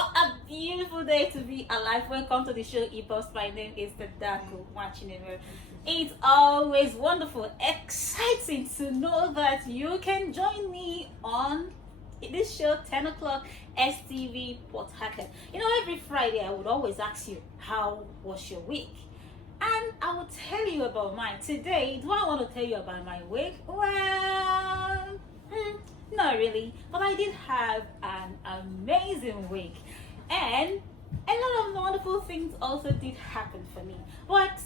What a beautiful day to be alive. Welcome to the show, Epos. My name is the Dago Machinero. It's always wonderful, exciting to know that you can join me on this show, 10 o'clock, STV Port Harcourt. Every Friday I would always ask you, how was your week? And I will tell you about mine. Today, do I want to tell you about my week? Well, not really. But I did have an amazing week. And a lot of wonderful things also did happen for me. But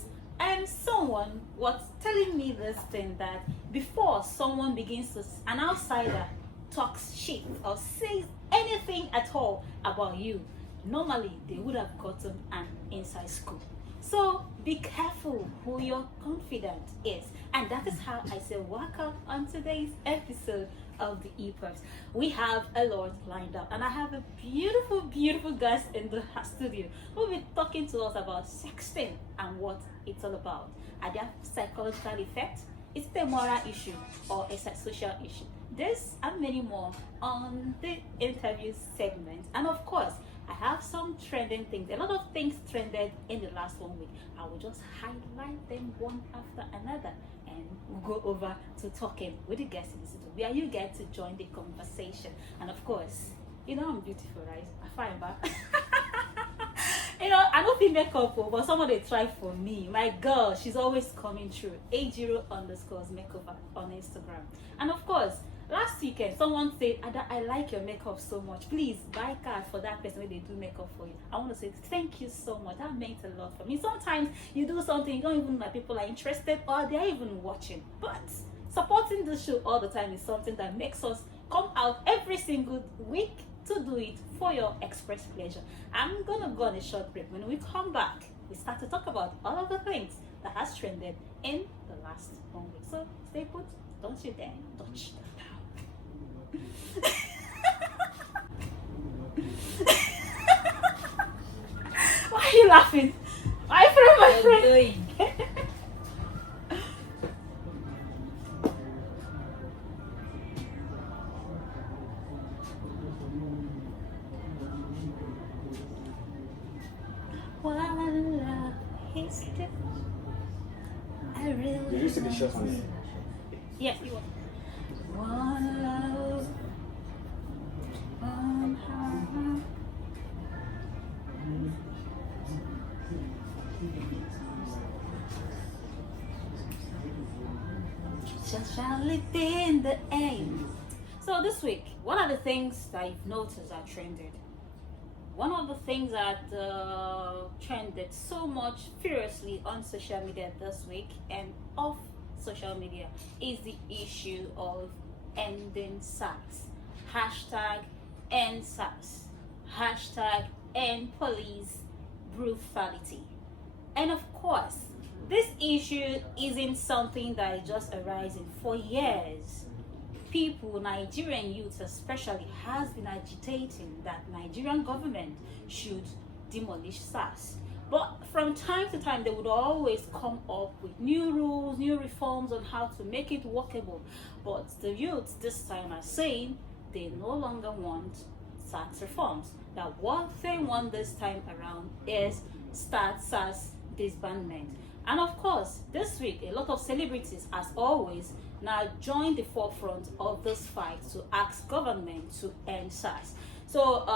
someone was telling me this thing that before someone begins to, an outsider talks shit or says anything at all about you, normally they would have gotten an inside scoop. So be careful who your confidant is. And that is how I say welcome on today's episode of the EPUBs. We have a lot lined up, and I have a beautiful, beautiful guest in the studio who will be talking to us about sexting and what it's all about. Are there psychological effects? Is it a moral issue or a social issue? This and many more on the interview segment. And of course, I have some trending things. A lot of things trended in the last 1 week. I will just highlight them one after another, and we'll go over to talking with the guests in the studio, where you get to join the conversation. And of course, I'm beautiful, right? I find that. I don't feel makeup, but someone they try for me. My girl, she's always coming through. A0_makeover on Instagram. And of course, last weekend, someone said, Ada, I like your makeup so much. Please buy card for that person when they do makeup for you. I want to say thank you so much. That meant a lot for me. Sometimes you do something, you don't even know people are interested or they're even watching. But supporting the show all the time is something that makes us come out every single week to do it for your express pleasure. I'm gonna go on a short break. When we come back, we start to talk about all of the things that has trended in the last 1 week. So stay put, don't you dare touch the Why are you laughing? My friend. Did you see the shot on it? Yes, you are. One love, one heart. Shall it be in the end? So this week, what are the things that you've noticed are trended? One of the things that trended so much furiously on social media this week and off social media is the issue of ending SARS. Hashtag end SARS. Hashtag end police brutality. And of course, this issue isn't something that is just arising. For years, people, Nigerian youth especially, has been agitating that Nigerian government should demolish SARS. But from time to time, they would always come up with new rules, new reforms on how to make it workable. But the youth this time are saying they no longer want SARS reforms. That what they want this time around is start SARS disbandment. And of course, this week, a lot of celebrities, as always, now join the forefront of this fight to ask government to end SARS. So,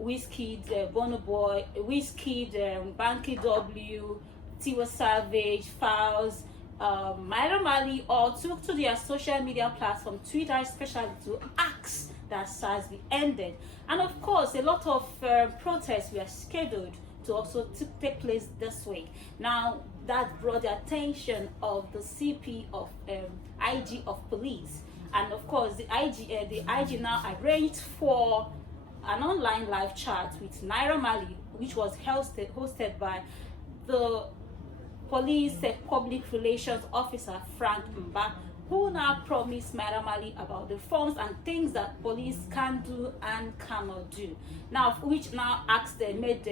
Wizkid, Burna Boy, Wizkid, Banky W, Tiwa Savage, Falz, Naira Marley all took to their social media platform, Twitter especially, to ask that SARS be ended. And of course, a lot of protests were scheduled to also take place this week. Now, that brought the attention of the CP of IG of police, and of course the IG now arranged for an online live chat with Naira Marley, which was hosted by the police public relations officer Frank Mba, who now promised Naira Marley about the reforms and things that police can do and cannot do. Now, which now made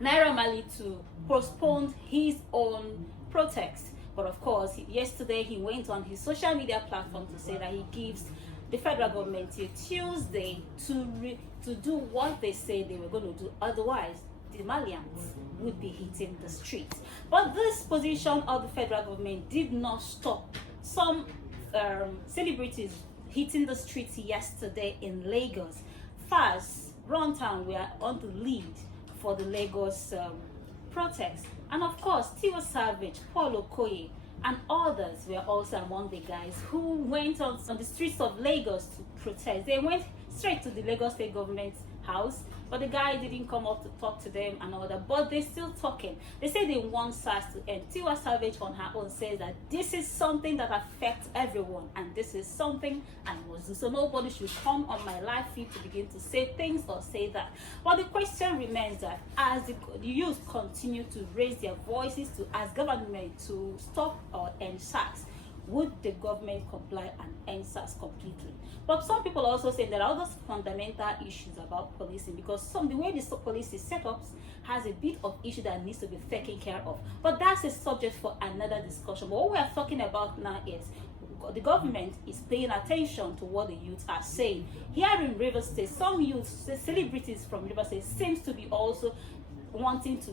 Naira Marley to postpone his own protest. But of course, yesterday he went on his social media platform to say that he gives the federal government till Tuesday to do what they say they were going to do. Otherwise, the Malians would be hitting the streets. But this position of the federal government did not stop some celebrities hitting the streets yesterday in Lagos. Fast, Runtown were on the lead for the Lagos protest. And of course, Tiwa Savage, Paul Okoye, and others were also among the guys who went on the streets of Lagos to protest. They went straight to the Lagos State Government house, but the guy didn't come up to talk to them and all that. But they're still talking. They say they want SARS to end. Tiwa Savage on her own says that this is something that affects everyone, and this is something I must do. So nobody should come on my live feed to begin to say things or say that. But the question remains that as the youth continue to raise their voices to ask government to stop or end SARS, would the government comply and end SARS completely? But some people also say there are other fundamental issues about policing, because the way the police is set up has a bit of issue that needs to be taken care of. But that's a subject for another discussion. But what we are talking about now is the government is paying attention to what the youth are saying. Here in Rivers State, some youth, celebrities from Rivers State, seems to be also wanting to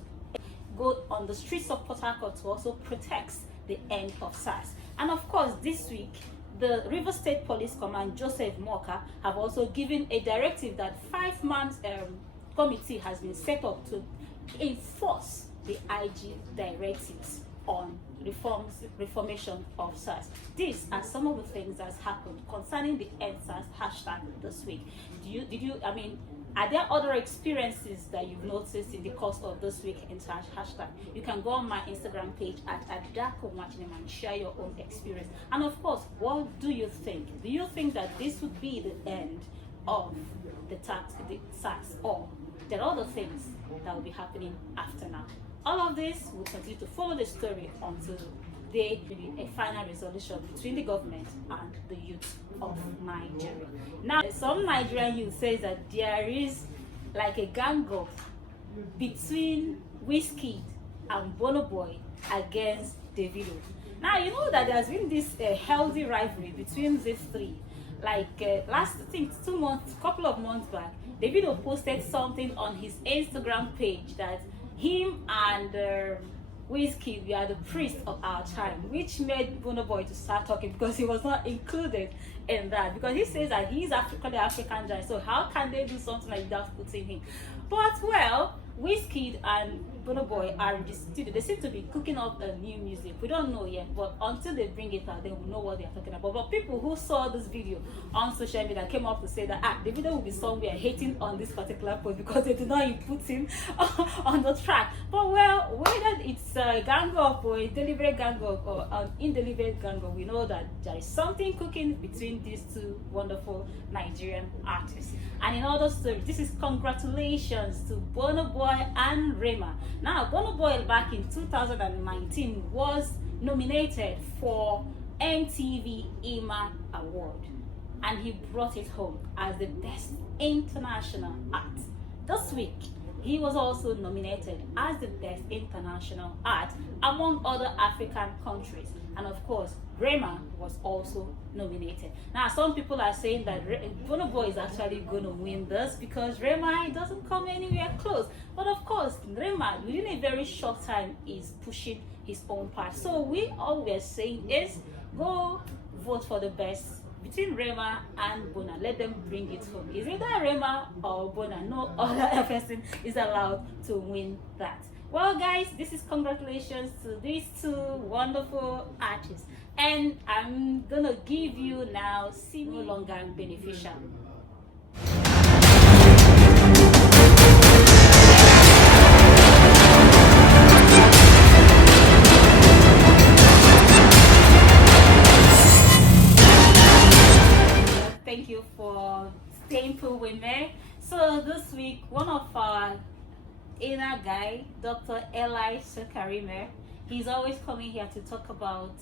go on the streets of Port Harcourt to also protect the end of SARS. And of course, this week, the Rivers State Police Command, Joseph Moka, have also given a directive that 5-man committee has been set up to enforce the IG directives on reformation of SARS. These are some of the things that's happened concerning the end SARS hashtag this week. Are there other experiences that you've noticed in the course of this week in SARS hashtag? You can go on my Instagram page at @Adako_Machinima and share your own experience. And of course, what do you think? Do you think that this would be the end of the SARS, or there are other things that will be happening after now? All of this will continue to follow the story until there will be a final resolution between the government and the youth of Nigeria. Now, some Nigerian youth says that there is like a gang up between Wizkid and Burna Boy against Davido. Now, you know that there's been this healthy rivalry between these three. Like last, I think, couple of months back, Davido posted something on his Instagram page that him and Wizkid, we are the priest of our time, which made Burna Boy to start talking, because he was not included in that, because he says that he's the African giant, so how can they do something like that putting him? But well, Wizkid and Burna Boy are in the studio. They seem to be cooking up a new music. We don't know yet, but until they bring it out, then we know what they are talking about. But people who saw this video on social media came up to say that the video will be somewhere hating on this particular post because they did not put him on the track. But well, whether it's a gang up or a deliberate gang up or an indeliberate gang up, we know that there is something cooking between these two wonderful Nigerian artists. And in other stories, this is congratulations to Burna Boy and Rema. Now, Burna Boy back in 2019 was nominated for MTV IMA Award, and he brought it home as the best international act. This week, he was also nominated as the best international act among other African countries. And of course, Rema was also nominated. Now, some people are saying that Burna Boy is actually going to win this because Rema doesn't come anywhere close. But of course, Rema, within a very short time, is pushing his own part. So all we're saying is go vote for the best between Rema and Burna. Let them bring it home. Is either Rema or Burna. No other person is allowed to win that. Well, guys, this is congratulations to these two wonderful artists. And I'm gonna give you now No Longer Beneficial. Thank you for staying put with me. So this week, one of our inner guy, Dr. Eli Sokarime, he's always coming here to talk about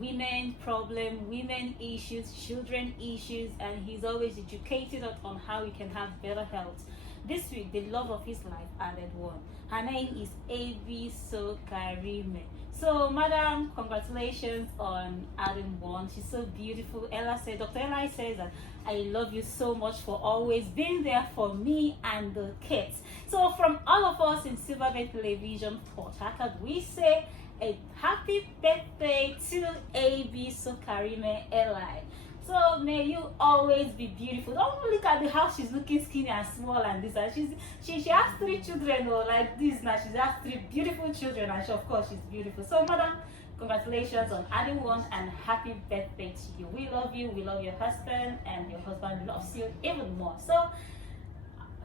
women problem, women issues, children issues, and he's always educated us on how we can have better health. This week, the love of his life added one. Her name is Avi Sokarime. So, madam, congratulations on adding one. She's so beautiful. Dr. Ella says that I love you so much for always being there for me and the kids. So, from all of us in Silverbird Television, Port Harcourt, we say a happy birthday to Avi Sokarime Eli. So may you always be beautiful. Don't look at the how she's looking skinny and small and this. And she has 3 children or like this now. She has 3 beautiful children and of course she's beautiful. So madam, congratulations on adding one and happy birthday to you. We love you. We love your husband and your husband loves you even more. So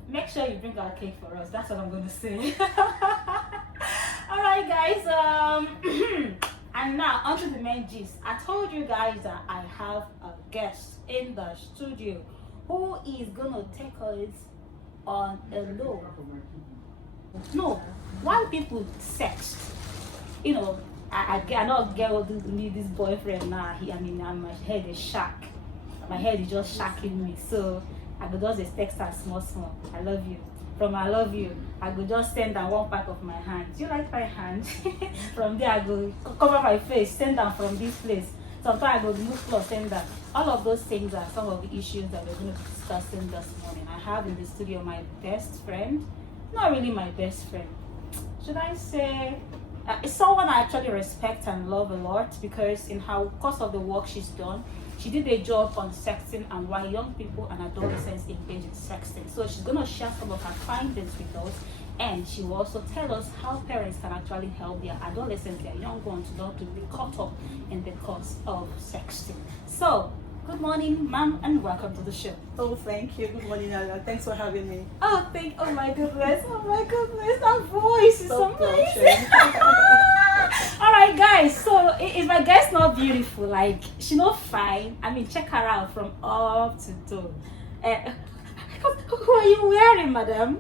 make sure you bring our cake for us. That's what I'm going to say. All right, guys. And now onto the main gist. I told you guys that I have a guest in the studio who is gonna take us on a low. No, why people sext? You know, I not get what need this boyfriend now. My head is shock. My head is just shocking me. So I could just text her small. I love you. From I love you, I go just send down one part of my hand. Do you like my hand? From there I go cover my face, send down from this place. Sometimes I go remove clothes, send down. All of those things are some of the issues that we're going to be discussing this morning. I have in the studio my best friend. Not really my best friend. Should I say it's someone I actually respect and love a lot because in her course of the work she's done, she did a job on sexting and why young people and adolescents engage in sexting. So she's going to share some of her findings with us, and she will also tell us how parents can actually help their adolescents, their young ones, not to be caught up in the course of sexting. So, good morning, ma'am, and welcome to the show. Oh, thank you. Good morning, Ala. Thanks for having me. Oh my goodness, that voice is so amazing. All right, guys, so is my guest not beautiful? Like, she not fine? I mean, check her out from up to toe. Who are you wearing, madam?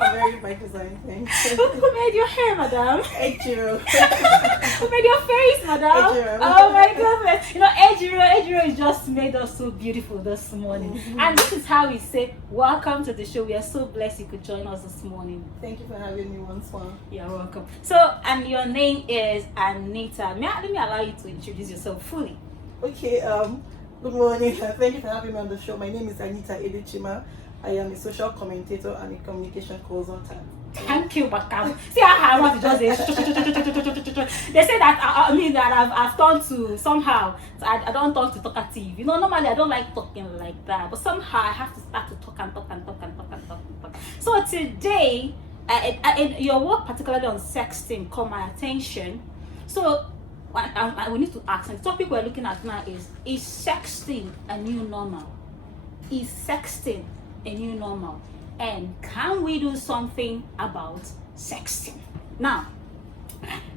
I'm wearing my design thing. Who made your hair, madam? Ejiro. Who made your face, madam? Ejiro. Oh my goodness. You know, Ejiro just made us so beautiful this morning. And this is how we say, welcome to the show. We are so blessed you could join us this morning. Thank you for having me once more. You're welcome. So, and your name is Anita. Let me allow you to introduce yourself fully. Okay, good morning. Thank you for having me on the show. My name is Anita Edichima. I am a social commentator and a communication consultant. Thank you, Bakam. See how I want to just they say that that I've turned to somehow. So I don't turn to talkative. You know, normally I don't like talking like that, but somehow I have to start to talk. So today, your work particularly on sexting caught my attention. So we need to ask. And the topic we're looking at now is sexting a new normal? Is sexting a new normal? And can we do something about sexting? Now,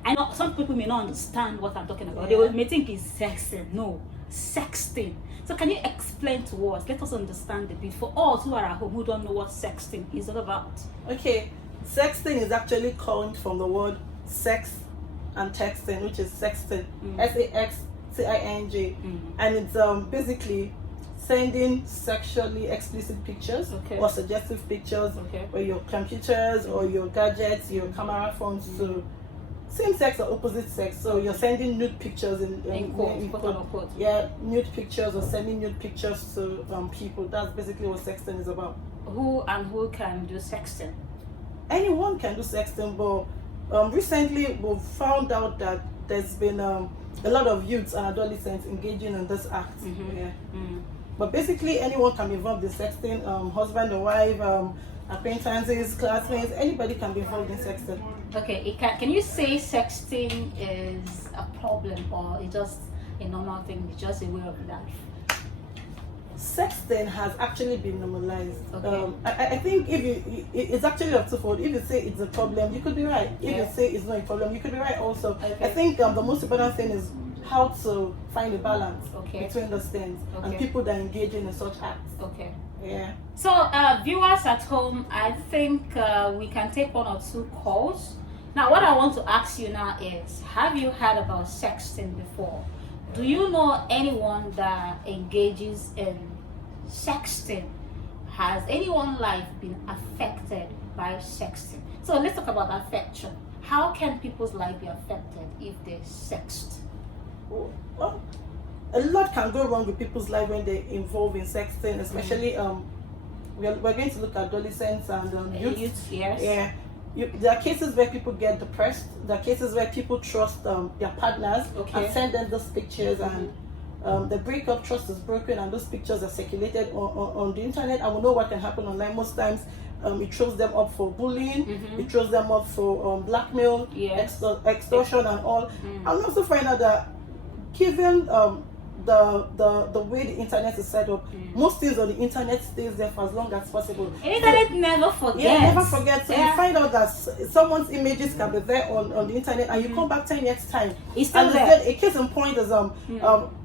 I know some people may not understand what I'm talking about. They may think it's sexting. No, sexting. So can you explain to us? Let us understand a bit for us who are at home who don't know what sexting is all about. Okay, sexting is actually coined from the word sex and texting, which is sexting, SAXTING, and it's basically sending sexually explicit pictures or suggestive pictures or your computers or your gadgets, your camera phones to same sex or opposite sex. So you're sending nude pictures in quote. Yeah, nude pictures or sending nude pictures to people. That's basically what sexting is about. Who can do sexting? Anyone can do sexting, but recently we've found out that there's been a lot of youths and adolescents engaging in this act. But basically anyone can be involved in sexting, husband or wife, acquaintances, classmates, anybody can be involved in sexting. Okay, can you say sexting is a problem or it's just a normal thing, it's just a way of life? Sexting has actually been normalized. I think it's actually a twofold. If you say it's a problem, you could be right. If you say it's not a problem, you could be right also. I think the most important thing is how to find a balance between those things and people that engage in such acts. So viewers at home, I think we can take 1 or 2 calls. Now what I want to ask you now is, have you heard about sexting before? Do you know anyone that engages in sexting? has anyone's life been affected by sexting? So let's talk about affection. How can people's life be affected if they sext? Well, a lot can go wrong with people's life when they involve in sexting, especially we're going to look at adolescents and youth. Yes. Yeah. There are cases where people get depressed. There are cases where people trust their partners and send them those pictures, and the breakup, trust is broken, and those pictures are circulated on the internet. And we know what can happen online. Most times, it throws them up for bullying. It throws them up for blackmail, extortion, and all. And also find out that given the way the internet is set up, most things on the internet stays there for as long as possible. Internet never forgets. Yeah, never forget. So you find out that someone's images can be there on the internet, and you come back 10 years time. It's still there. A case in point is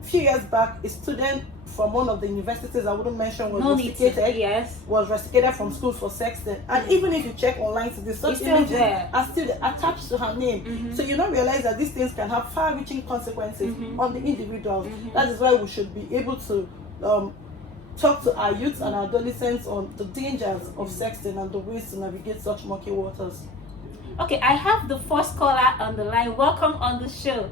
few years back, a student from one of the universities I wouldn't mention was rusticated from school for sexting. And even if you check online today, such images are still attached to her name. So you don't realize that these things can have far-reaching consequences on the individuals. That is why we should be able to talk to our youth and our adolescents on the dangers of sexting and the ways to navigate such murky waters. Okay, I have the first caller on the line. Welcome on the show.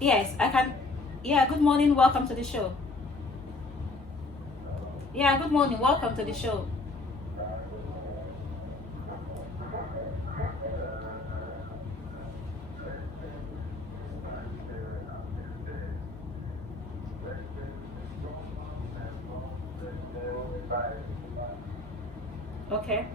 Yes, I can. Yeah, good morning. Welcome to the show. Yeah, good morning. Welcome to the show. Okay.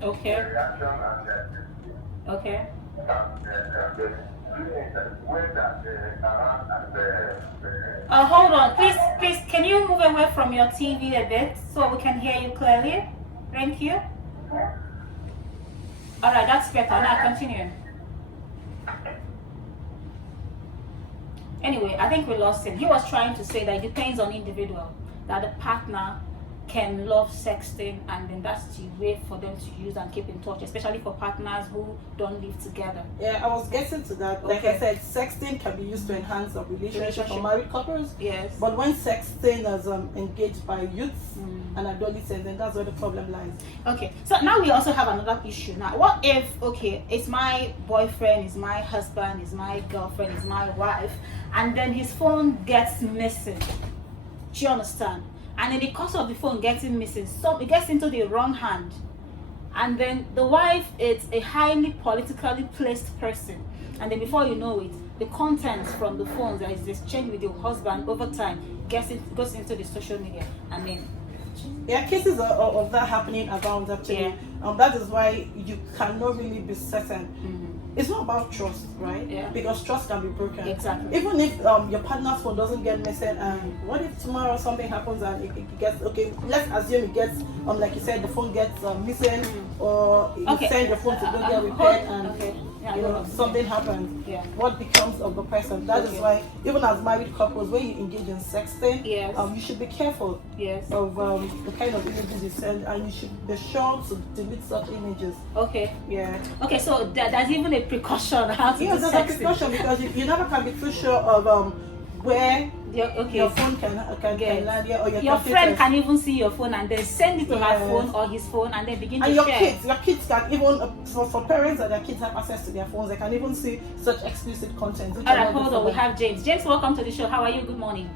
Okay. Okay. Hold on, please, can you move away from your TV a bit so we can hear you clearly? Thank you. All right, that's better. Now continue. Anyway, I think we lost him. He was trying to say that it depends on individual, that the partner can love sexting, and then that's the way for them to use and keep in touch, especially for partners who don't live together. Yeah, I was getting to that. Like I said, sexting can be used to enhance a relationship for married couples. Yes. But when sexting is engaged by youths and adolescents, then that's where the problem lies. Okay, so now we also have another issue. Now, what if, it's my boyfriend, it's my husband, it's my girlfriend, it's my wife, and then his phone gets missing? Do you understand? And in the course of the phone getting missing, so it gets into the wrong hand. And then the wife is a highly politically placed person. And then before you know it, the contents from the phones that is exchanged with your husband over time goes into the social media. I mean, there are cases of that happening around actually. That is why you cannot really be certain. It's not about trust, right? Yeah. Because trust can be broken. Exactly. Even if your partner's phone doesn't get missing, and what if tomorrow something happens and it gets, let's assume it gets, like you said, the phone gets missing, or you send your phone to go get repaired, and something happens. Yeah. What becomes of the person? That is why, even as married couples, when you engage in sexting, you should be careful of the kind of images you send, and you should be sure to delete such images. Okay. Yeah. Okay, so there's even a precaution how to do there's a precaution, because you never can be too sure of where your phone can land, or your friend can even see your phone and then send it to her phone or his phone, and then begin to share. Your kids can even, for parents that their kids have access to their phones, they can even see such explicit content. All right, hold on, we have James. James, welcome to the show. How are you? Good morning.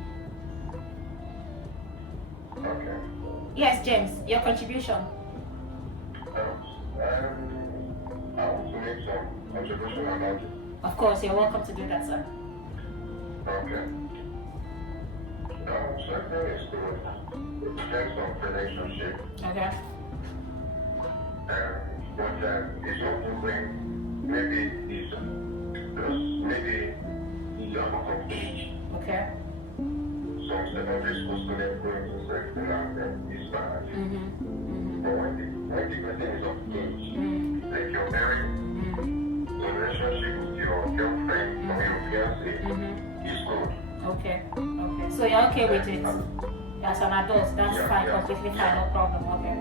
Okay. Yes, James, your contribution. I want to make some contribution about it. Of course, you're welcome to do that, sir. Okay. Something is to protect some relationship. Okay. But it's something maybe it's just maybe young of age. Okay. Some secondary school students going to sex and it's bad. But when the person is of age, like you're married, the relationship with your girlfriend or your fiancé is good. Okay. So you're okay with it? As an adult, that's fine, completely fine, no problem. Okay.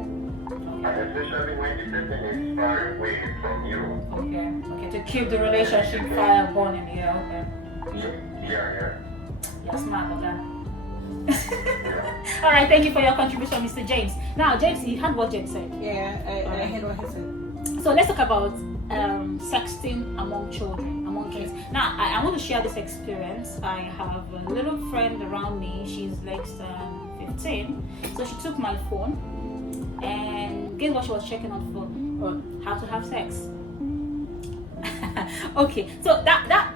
And especially when the person is far away from you. Okay. To keep the relationship fire burning. Yeah. Okay. Yeah. You're smart, okay. All right. Thank you for your contribution, Mr. James. Now, James, you heard what James said. Yeah, I heard what he said. So let's talk about sexting among children, among kids. Now, I want to share this experience. I have a little friend around me. She's less than 15. So she took my phone and guess what she was checking on for? How to have sex. Okay, so that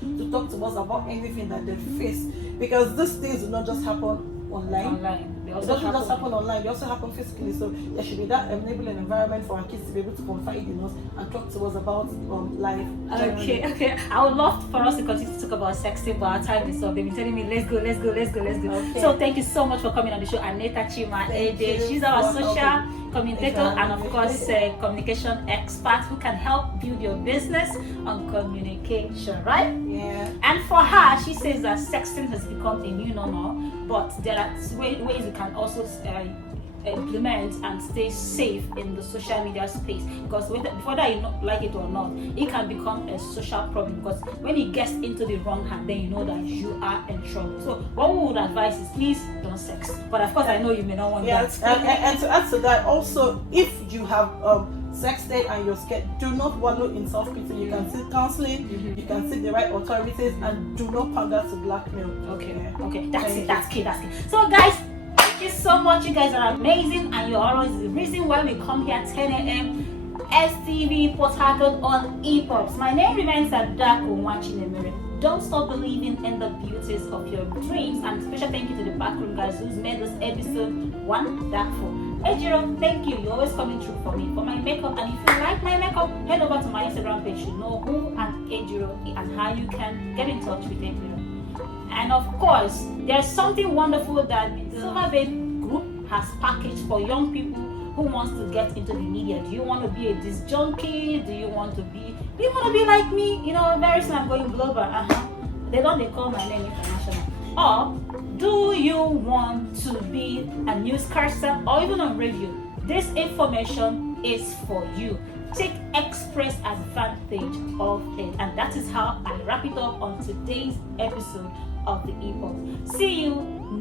to talk to us about anything that they face, because these things do not just happen online. They also just happen online. They also happen physically. So there should be that enabling environment for our kids to be able to confide in us and talk to us about life. Okay. I would love for us to continue to talk about sexting, but our time is up. They've been telling me let's go. Okay. So thank you so much for coming on the show, Aneta Chima Ede. She's our social communicator and of course communication expert who can help build your business on communication, right? Yeah. And for her, she says that sexting has become a new normal, but there are ways we can also implement and stay safe in the social media space, because whether you like it or not, it can become a social problem, because when it gets into the wrong hand, then you know that you are in trouble. So what we would advise is please don't sex, but of course I know you may not want that. And to add to that, also if you have sexted and you're scared, do not wallow in self-pity. You can seek counseling, you can seek the right authorities, and do not pander to blackmail. Okay, that's key. So guys, thank you so much. You guys are amazing, and you're always the reason why we come here 10 a.m. STV Port Harcourt on EPOPs. My name remains Adako Wachinemere. Don't stop believing in the beauties of your dreams, and special thank you to the backroom guys who's made this episode wonderful. Ejiro, thank you. You're always coming through for me for my makeup, and if you like my makeup, head over to my Instagram page to know who and Ejiro and how you can get in touch with Ejiro. And of course, there's something wonderful that the Silver Babe Group has packaged for young people who wants to get into the media. Do you want to be a disc junkie? Do you want to be like me? You know, very soon I'm going global. They call my name international. Or do you want to be a newscaster or even on radio? This information is for you. Take express advantage of it. And that is how I wrap it up on today's episode of the EPOP. See you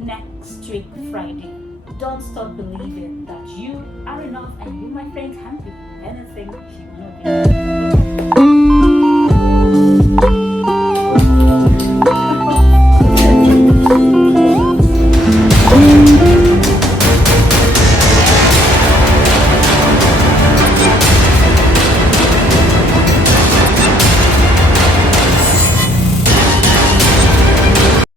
next week Friday. Don't stop believing that you are enough and you, my friend, can be anything you want to be.